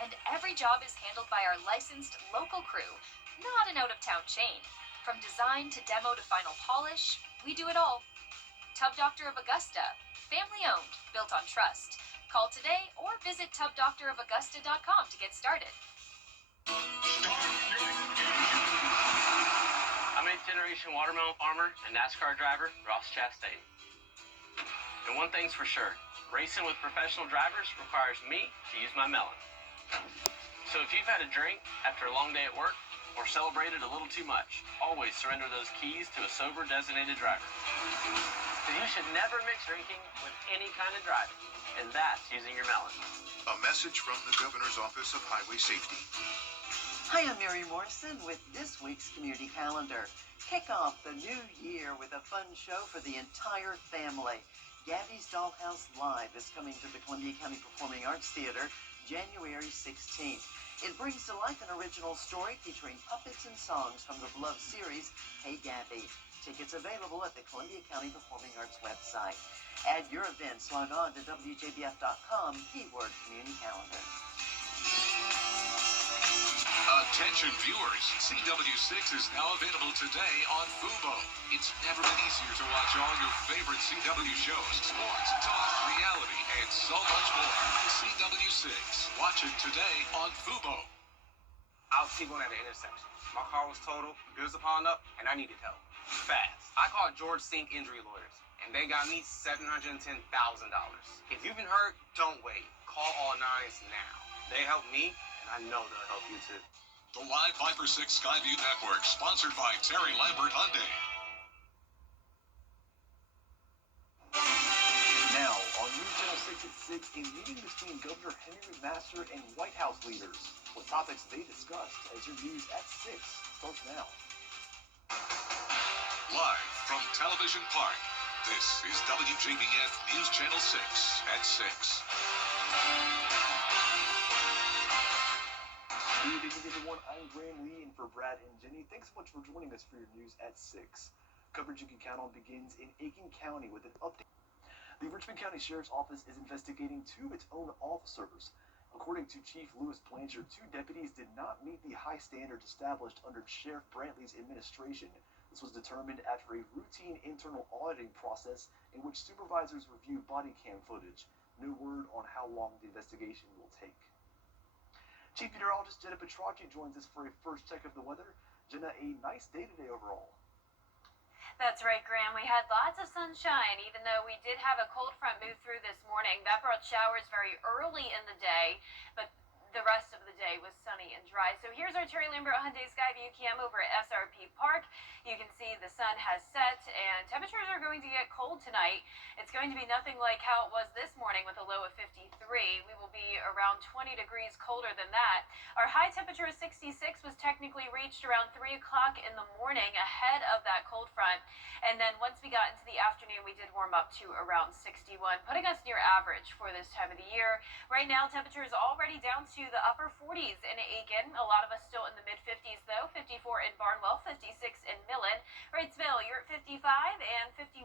And every job is handled by our licensed local crew, not an out-of-town chain. From design to demo to final polish, we do it all. Tub Doctor of Augusta, family owned, built on trust. Call today or visit tubdoctorofaugusta.com to get started. I'm 8th generation watermelon farmer and NASCAR driver Ross Chastain. And one thing's for sure, racing with professional drivers requires me to use my melon. So if you've had a drink after a long day at work or celebrated a little too much, always surrender those keys to a sober designated driver. Because you should never mix drinking with any kind of driving, and that's using your melon. A message from the Governor's Office of Highway Safety. Hi, I'm Mary Morrison with this week's Community Calendar. Kick off the new year with a fun show for the entire family. Gabby's Dollhouse Live is coming to the Columbia County Performing Arts Theater January 16th. It brings to life an original story featuring puppets and songs from the beloved series, Hey Gabby. Tickets available at the Columbia County Performing Arts website. Add your events, log on to WJBF.com, keyword Community Calendar. Attention viewers, CW6 is now available today on Fubo. It's never been easier to watch all your favorite CW shows, sports, talk, reality, and so much more. CW6. Watch it today on Fubo. I was T-going at an intersection. My car was totaled, bills are piling up, and I needed help. Fast. I called George Sink Injury Lawyers, and they got me $710,000. If you've been hurt, don't wait. Call all nines now. They helped me, and I know they'll help you too. The Live Viper 6 Skyview Network, sponsored by Terry Lambert Hyundai. Now, on News Channel 6 at 6, a meeting between Governor Henry McMaster and White House leaders. What topics they discussed as your news at 6 starts now. Live from Television Park, this is WJBF News Channel 6 at 6. Good evening, everyone. I'm Graham Lee, and for Brad and Jenny, thanks so much for joining us for your news at 6. Coverage you can count on begins in Aiken County with an update. The Richmond County Sheriff's Office is investigating two of its own officers. According to Chief Lewis Blanchard, two deputies did not meet the high standards established under Sheriff Brantley's administration. This was determined after a routine internal auditing process in which supervisors reviewed body cam footage. No word on how long the investigation will take. Chief Meteorologist Jenna Petracci joins us for a first check of the weather. Jenna, a nice day today overall. That's right, Graham. We had lots of sunshine, even though we did have a cold front move through this morning. That brought showers very early in the day, but the rest of the day was sunny and dry. So here's our Terry Lambert Hyundai Skyview cam over at SRP Park. You can see the sun has set and temperatures are going to get cold tonight. It's going to be nothing like how it was this morning with a low of 53. We will be around 20 degrees colder than that. Our high temperature of 66 was technically reached around 3 o'clock in the morning ahead of that cold front. And then once we got into the afternoon, we did warm up to around 61, putting us near average for this time of the year. Right now, temperature is already down to the upper 40s in Aiken. A lot of us still in the mid-50s, though. 54 in Barnwell, 56 in Millen. Wrightsville, you're at 55 and 51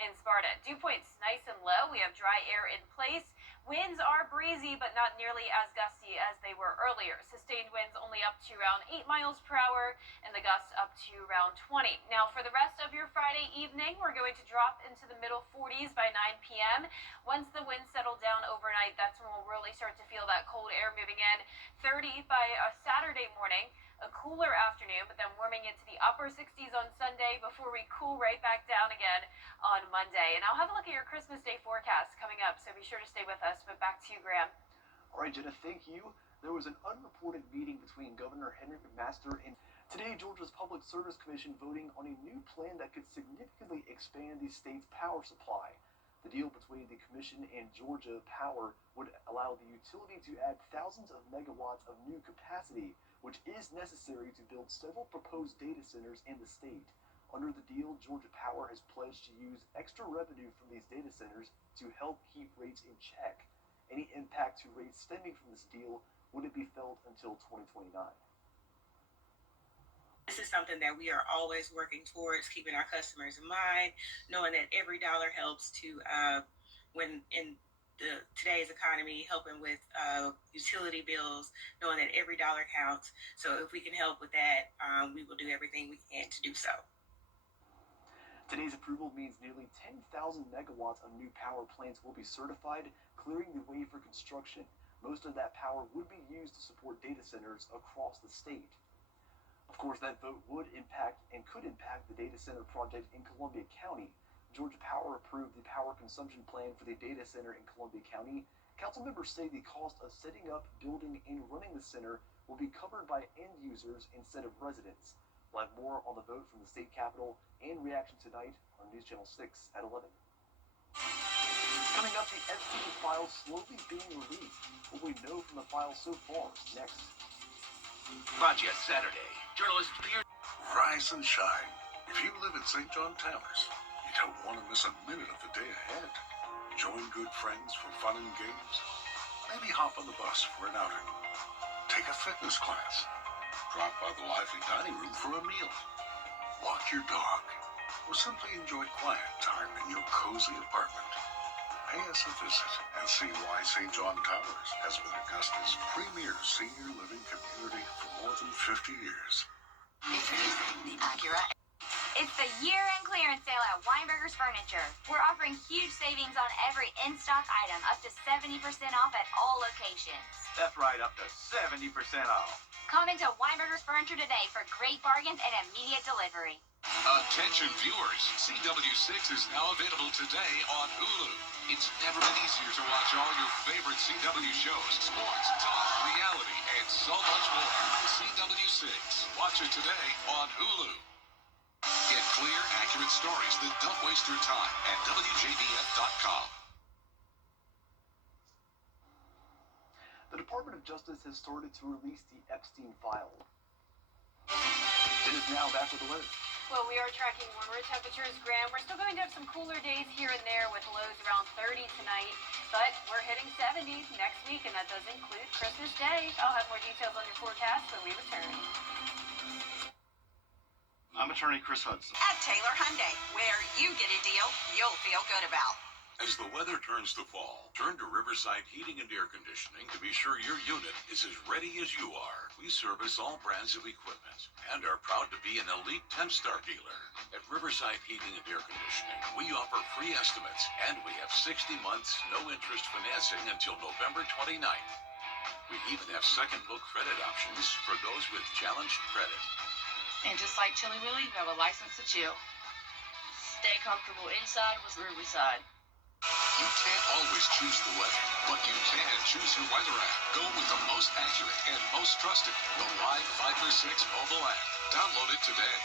in Sparta. Dew point's nice and low. We have dry air in place. Winds are breezy, but not nearly as gusty as they were earlier. Sustained winds only up to around 8 miles per hour, and the gusts up to around 20. Now, for the rest of your Friday evening, we're going to drop into the middle 40s by 9 p.m. Once the winds settle down overnight, that's when we'll really start to feel that cold air moving in. 30 by Saturday morning. A cooler afternoon, but then warming into the upper 60s on Sunday before we cool right back down again on Monday. And I'll have a look at your Christmas Day forecast coming up, so be sure to stay with us. But back to you, Graham. All right, Jenna, thank you. There was an unreported meeting between Governor Henry McMaster and today Georgia's Public Service Commission voting on a new plan that could significantly expand the state's power supply. The deal between the commission and Georgia Power would allow the utility to add thousands of megawatts of new capacity, which is necessary to build several proposed data centers in the state. Under the deal, Georgia Power has pledged to use extra revenue from these data centers to help keep rates in check. Any impact to rates stemming from this deal wouldn't be felt until 2029. This is something that we are always working towards, keeping our customers in mind, knowing that every dollar helps to when in today's economy, helping with utility bills, knowing that every dollar counts. So if we can help with that, we will do everything we can to do so. Today's approval means nearly 10,000 megawatts of new power plants will be certified, clearing the way for construction. Most of that power would be used to support data centers across the state. Of course, that vote would impact and could impact the data center project in Columbia County. Georgia Power approved the power consumption plan for the data center in Columbia County. Council members say the cost of setting up, building, and running the center will be covered by end users instead of residents. We'll have more on the vote from the state capitol and reaction tonight on News Channel 6 at 11. Coming up, the Epstein files slowly being released. What we know from the files so far is next. Project Saturday. Journalist Pierre. Rise and shine. If you live in St. John Towers, you don't want to miss a minute of the day ahead. Join good friends for fun and games. Maybe hop on the bus for an outing. Take a fitness class. Drop by the lively dining room for a meal. Walk your dog. Or simply enjoy quiet time in your cozy apartment. Pay us a visit and see why St. John Towers has been Augusta's premier senior living community for more than 50 years. Introducing the Acura. It's the year-end clearance sale at Weinberger's Furniture. We're offering huge savings on every in-stock item, up to 70% off at all locations. That's right, up to 70% off. Come into Weinberger's Furniture today for great bargains and immediate delivery. Attention viewers, CW6 is now available today on Hulu. It's never been easier to watch all your favorite CW shows, sports, talk, reality, and so much more. CW6. Watch it today on Hulu. Get clear, accurate stories that don't waste your time at WJBF.com. The Department of Justice has started to release the Epstein file. It is now back with the weather. Well, we are tracking warmer temperatures, Graham. We're still going to have some cooler days here and there with lows around 30 tonight, but we're hitting 70s next week, and that does include Christmas Day. I'll have more details on your forecast when we return. I'm attorney Chris Hudson. At Taylor Hyundai, where you get a deal you'll feel good about. As the weather turns to fall, turn to Riverside Heating and Air Conditioning to be sure your unit is as ready as you are. We service all brands of equipment and are proud to be an elite 10-star dealer. At Riverside Heating and Air Conditioning, we offer free estimates and we have 60 months no interest financing until November 29th. We even have second look credit options for those with challenged credit. And just like Chili Willy, we have a license to chill. Stay comfortable inside with Riverside. You can't always choose the weather, but you can choose your weather app. Go with the most accurate and most trusted, the Live 5/6 mobile app. Download it today.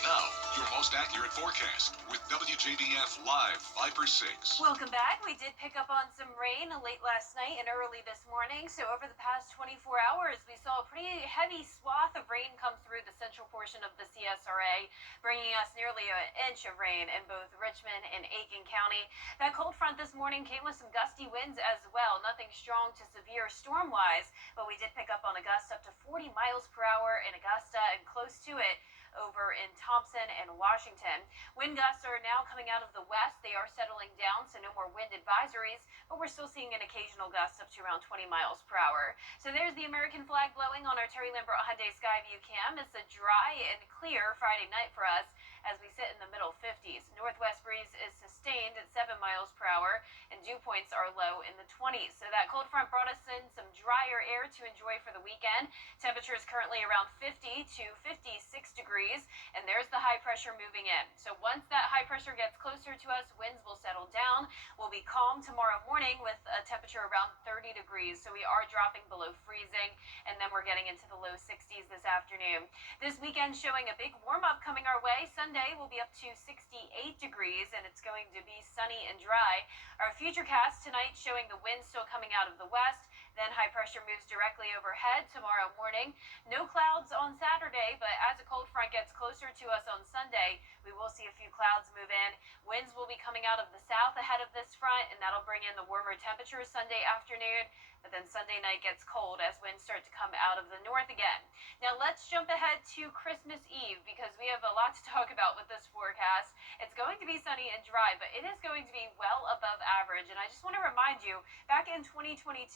Now, your most accurate forecast with WJBF Live 5/6. Welcome back. We did pick up on some rain late last night and early this morning. So over the past 24 hours, we saw a pretty heavy swath of rain come through the central portion of the CSRA, bringing us nearly an inch of rain in both Richmond and Aiken County. That cold front this morning came with some gusty winds as well. Nothing strong to severe storm-wise, but we did pick up on a gust up to 40 miles per hour in Augusta and close to it over in Thompson and Washington. Wind gusts are now coming out of the west. They are settling down, so no more wind advisories, but we're still seeing an occasional gust up to around 20 miles per hour. So there's the American flag blowing on our Terry Lambert Hyundai Skyview cam. It's a dry and clear Friday night for us as we sit in the middle 50s. Northwest breeze is sustained at 7 miles per hour, and dew points are low in the 20s. So that cold front brought us in some drier air to enjoy for the weekend. Temperature is currently around 50 to 56 degrees, and there's the high pressure moving in. So once that high pressure gets closer to us, winds will settle down. We'll be calm tomorrow morning with a temperature around 30 degrees. So we are dropping below freezing, and then we're getting into the low 60s this afternoon. This weekend showing a big warm up coming our way. Sunday will be up to 68 degrees, and it's going to be sunny and dry. Our futurecast tonight showing the wind still coming out of the west. Then high pressure moves directly overhead tomorrow morning. No clouds on Saturday, but as a cold front gets closer to us on Sunday, we will see a few clouds move in. Winds will be coming out of the south ahead of this front, and that'll bring in the warmer temperatures Sunday afternoon. But then Sunday night gets cold as winds start to come out of the north again. Now let's jump ahead to Christmas Eve because we have a lot to talk about with this forecast. It's going to be sunny and dry, but it is going to be well above average. And I just want to remind you, back in 2022,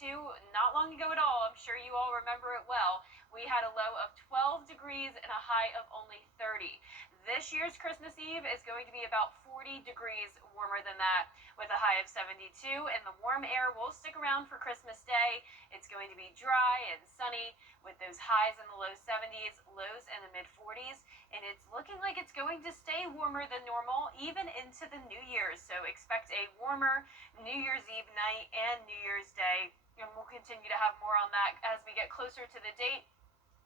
not long ago at all, I'm sure you all remember it well, we had a low of 12 degrees and a high of only 30. This year's Christmas Eve is going to be about 40 degrees warmer than that with a high of 72, and the warm air will stick around for Christmas Day. It's going to be dry and sunny with those highs in the low 70s, lows in the mid 40s, and it's looking like it's going to stay warmer than normal even into the New Year's. So expect a warmer New Year's Eve night and New Year's Day, and we'll continue to have more on that as we get closer to the date.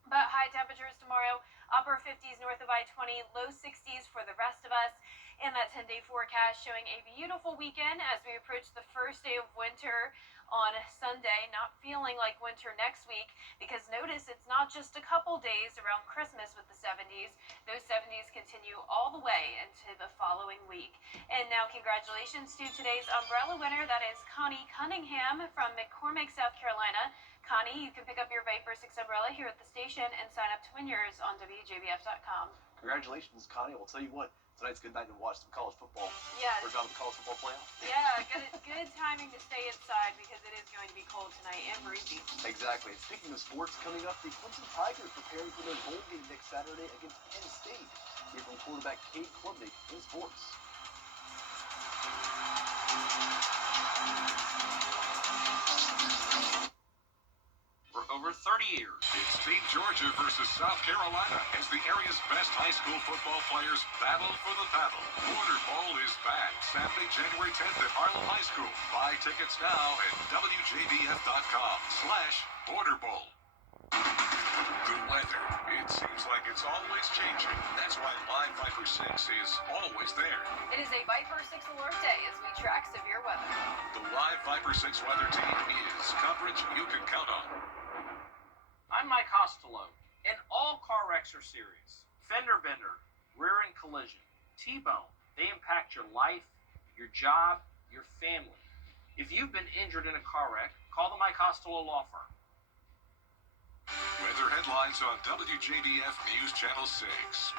But high temperatures tomorrow, upper 50s north of I-20, low 60s for the rest of us. And that 10-day forecast showing a beautiful weekend as we approach the first day of winter on Sunday. Not feeling like winter next week because notice it's not just a couple days around Christmas with the 70s. Those 70s continue all the way into the following week. And now congratulations to today's umbrella winner. That is Connie Cunningham from McCormick, South Carolina. Connie, you can pick up your Viper 6 umbrella here at the station and sign up to win yours on WJBF.com. Congratulations, Connie. We'll tell you what, tonight's a good night to watch some college football. Yes. First round of the college football playoff. Yeah, good timing to stay inside because it is going to be cold tonight and breezy. Exactly. And speaking of sports, coming up, the Clemson Tigers preparing for their bowl game next Saturday against Penn State. Here from quarterback Cade Klubnik in sports. For over 30 years, it's Team Georgia versus South Carolina as the area's best high school football players battle for the battle. Border Bowl is back Saturday, January 10th at Harlem High School. Buy tickets now at WJBF.com/Border Bowl. The weather, it seems like it's always changing. That's why Live Viper 6 is always there. It is a Viper 6 alert day as we track severe weather. The Live Viper 6 weather team is coverage you can count on. I'm Mike Costello, and all car wrecks are serious. Fender bender, rear end collision, T-bone, they impact your life, your job, your family. If you've been injured in a car wreck, call the Mike Costello Law Firm. Weather headlines on WJBF News Channel 6.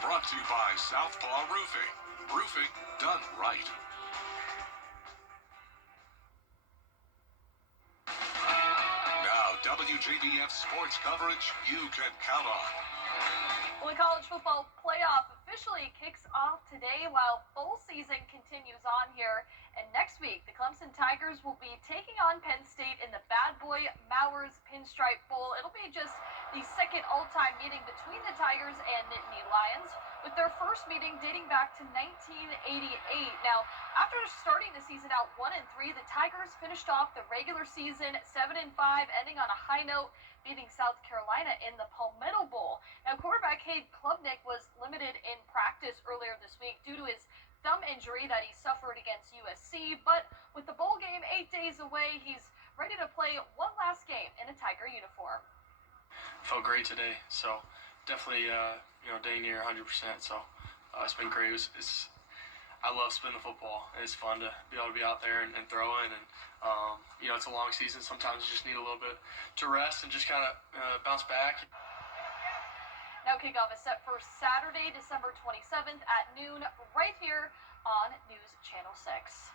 Brought to you by Southpaw Roofing. Roofing done right. WJBF sports coverage you can count on. Well, the college football playoff officially kicks off today while bowl season continues on here. And next week, the Clemson Tigers will be taking on Penn State in the Bad Boy Mowers Pinstripe Bowl. It'll be just the second all-time meeting between the Tigers and Nittany Lions, with their first meeting dating back to 1988. Now, after starting the season out 1-3, the Tigers finished off the regular season 7-5, ending on a high note, beating South Carolina in the Palmetto Bowl. Now, quarterback Cade Klubnik was limited in practice earlier this week due to his thumb injury that he suffered against USC, but with the bowl game 8 days away, he's ready to play one last game in a Tiger uniform. Felt great today, so definitely day near 100%. So it's been great. I love spinning the football. It's fun to be able to be out there and throwing, and it's a long season. Sometimes you just need a little bit to rest and just kind of bounce back. Now kickoff is set for Saturday, December 27th at noon, right here on News Channel 6.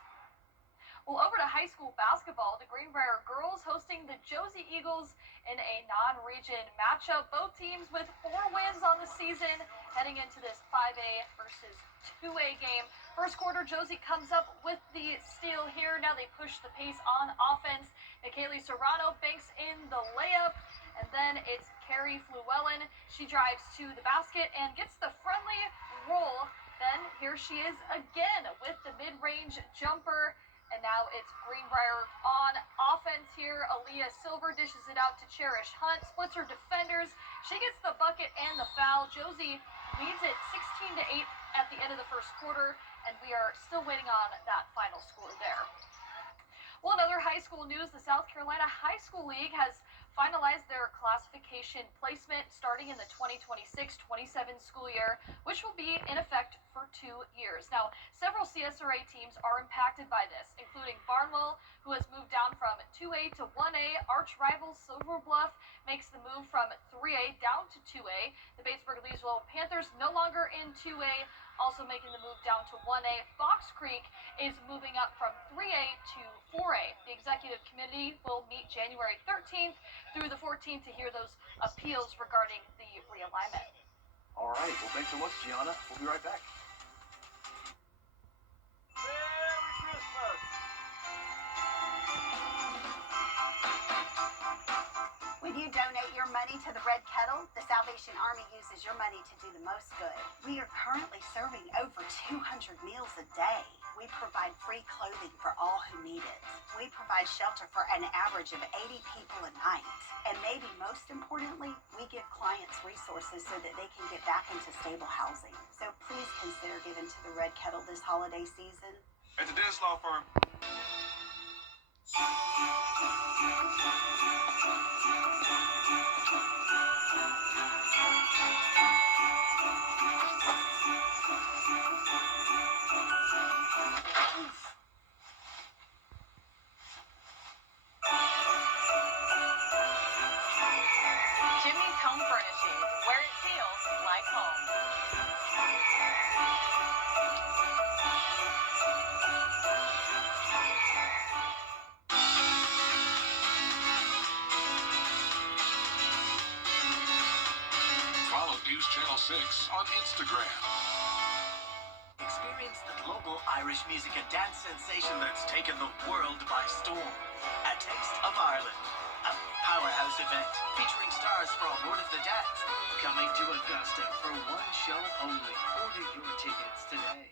Well, over to high school basketball, the Greenbrier girls hosting the Josie Eagles in a non-region matchup. Both teams with 4 wins on the season, heading into this 5A versus 2A game. First quarter, Josie comes up with the steal here. Now they push the pace on offense. Nikaylee Serrano banks in the layup, and then it's Carrie Fluellen. She drives to the basket and gets the friendly roll. Then here she is again with the mid-range jumper. And now it's Greenbrier on offense here. Aaliyah Silver dishes it out to Cherish Hunt, splits her defenders. She gets the bucket and the foul. Josie leads it 16-8 at the end of the first quarter, and we are still waiting on that final score there. Well, in other high school news, the South Carolina High School League has finalized their classification placement starting in the 2026-27 school year, which will be in effect for 2 years. Now, several CSRA teams are impacted by this, including Barnwell, who has moved down from 2A to 1A. Arch rival Silver Bluff makes the move from 3A down to 2A. The Batesburg-Leesville Panthers no longer in 2A, also making the move down to 1A. Fox Creek is moving up from 3A to 4A. The executive committee will meet January 13th through the 14th to hear those appeals regarding the realignment. All right. Well, thanks so much, Gianna. We'll be right back. Merry Christmas! When you donate your money to the Red Kettle, the Salvation Army uses your money to do the most good. We are currently serving over 200 meals a day. We provide free clothing for all who need it. We provide shelter for an average of 80 people a night. And maybe most importantly, we give clients resources so that they can get back into stable housing. So please consider giving to the Red Kettle this holiday season. At the Dennis Law Firm. Jimmy's Home Furnishings, where it feels like home. Follow News Channel 6 on Instagram. Experience the global Irish music and dance sensation that's taken the world by storm. A Taste of Ireland, a powerhouse event featuring stars from Road of the Dance, coming to Augusta for one show only. Order your tickets today.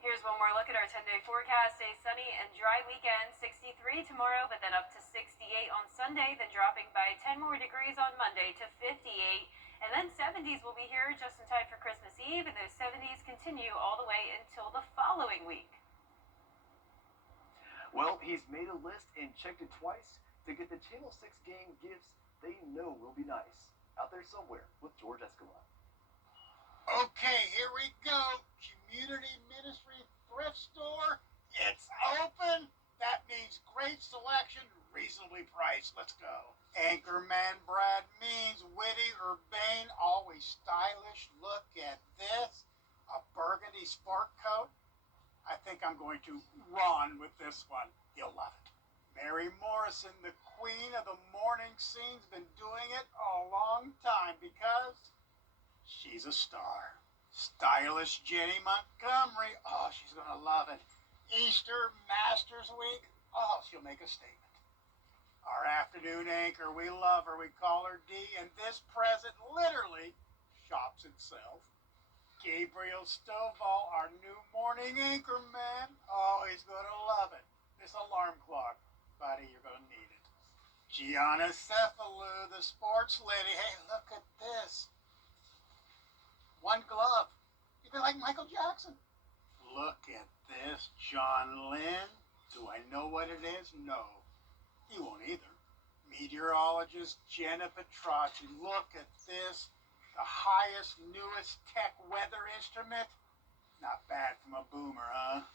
Here's one more look at our 10-day forecast. A sunny and dry weekend, 63 tomorrow, but then up to 68 on Sunday, then dropping by 10 more degrees on Monday to 58. And then 70s will be here just in time for Christmas Eve, and those 70s continue all the way until the following week. Well, he's made a list and checked it twice to get the Channel 6 gang gifts they know will be nice. Out there somewhere with George Escalon. Okay, here we go. Community Ministry Thrift Store. It's open. That means great selection, reasonably priced. Let's go. Anchorman Brad means witty, urbane, always stylish. Look at this. A burgundy sport coat. I think I'm going to run with this one. You'll love it. Mary Morrison, the queen of the morning scene's been doing it a long time because she's a star. Stylish Jenny Montgomery. Oh, she's going to love it. Easter Masters Week. Oh, she'll make a statement. Our afternoon anchor, we love her. We call her D, and this present literally shops itself. Gabriel Stovall, our new morning anchor man. Oh, he's going to love it. This alarm clock, buddy, you're going to need it. Gianna Cephalou, the sports lady. Hey, look at this. One glove. You'd be like Michael Jackson. Look at this, John Lynn. Do I know what it is? No. You won't either. Meteorologist Jenna Petracci. Look at this. The highest, newest tech weather instrument. Not bad from a boomer, huh?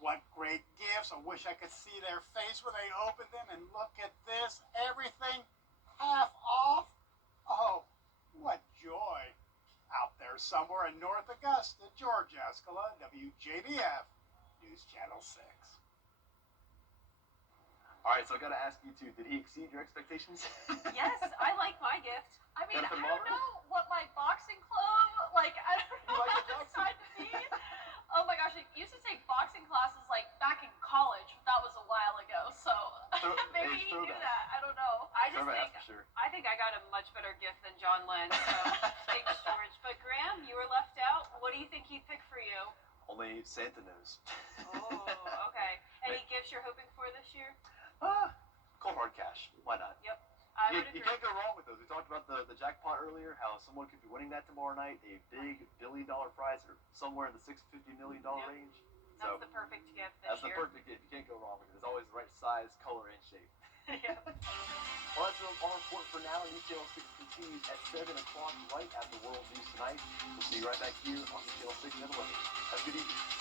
What great gifts. I wish I could see their face when they open them. And look at this. Everything half off. Oh, what joy. Out there somewhere in North Augusta, George Escalon, WJBF, News Channel 6. All right, so I got to ask you too, did he exceed your expectations? Yes, I like my gift. I mean, I Got a don't thermometer? know what my boxing club, like, I don't know You like what the it's boxing? trying to be. Oh my gosh, I used to take boxing classes, like, back in college, but that was a while ago, so maybe he knew that. I don't know. I think I got a much better gift than John Lynn, so thanks, George. But Graham, you were left out. What do you think he'd pick for you? Only Santa knows. Oh, okay. Any gifts you're hoping for this year? Cold hard cash. Why not? Yep. I would You agree. can't go wrong with those. We talked about the jackpot earlier, how someone could be winning that tomorrow night, a big $1 billion prize or somewhere in the $650 million range. That's So the perfect gift this that's year. the perfect gift. You can't go wrong because it's always the right size, color, and shape. Well, that's our report for now. News Channel 6 continues at 7 o'clock right after World News tonight. We'll see you right back here on News Channel 6 at 11. Have a good evening.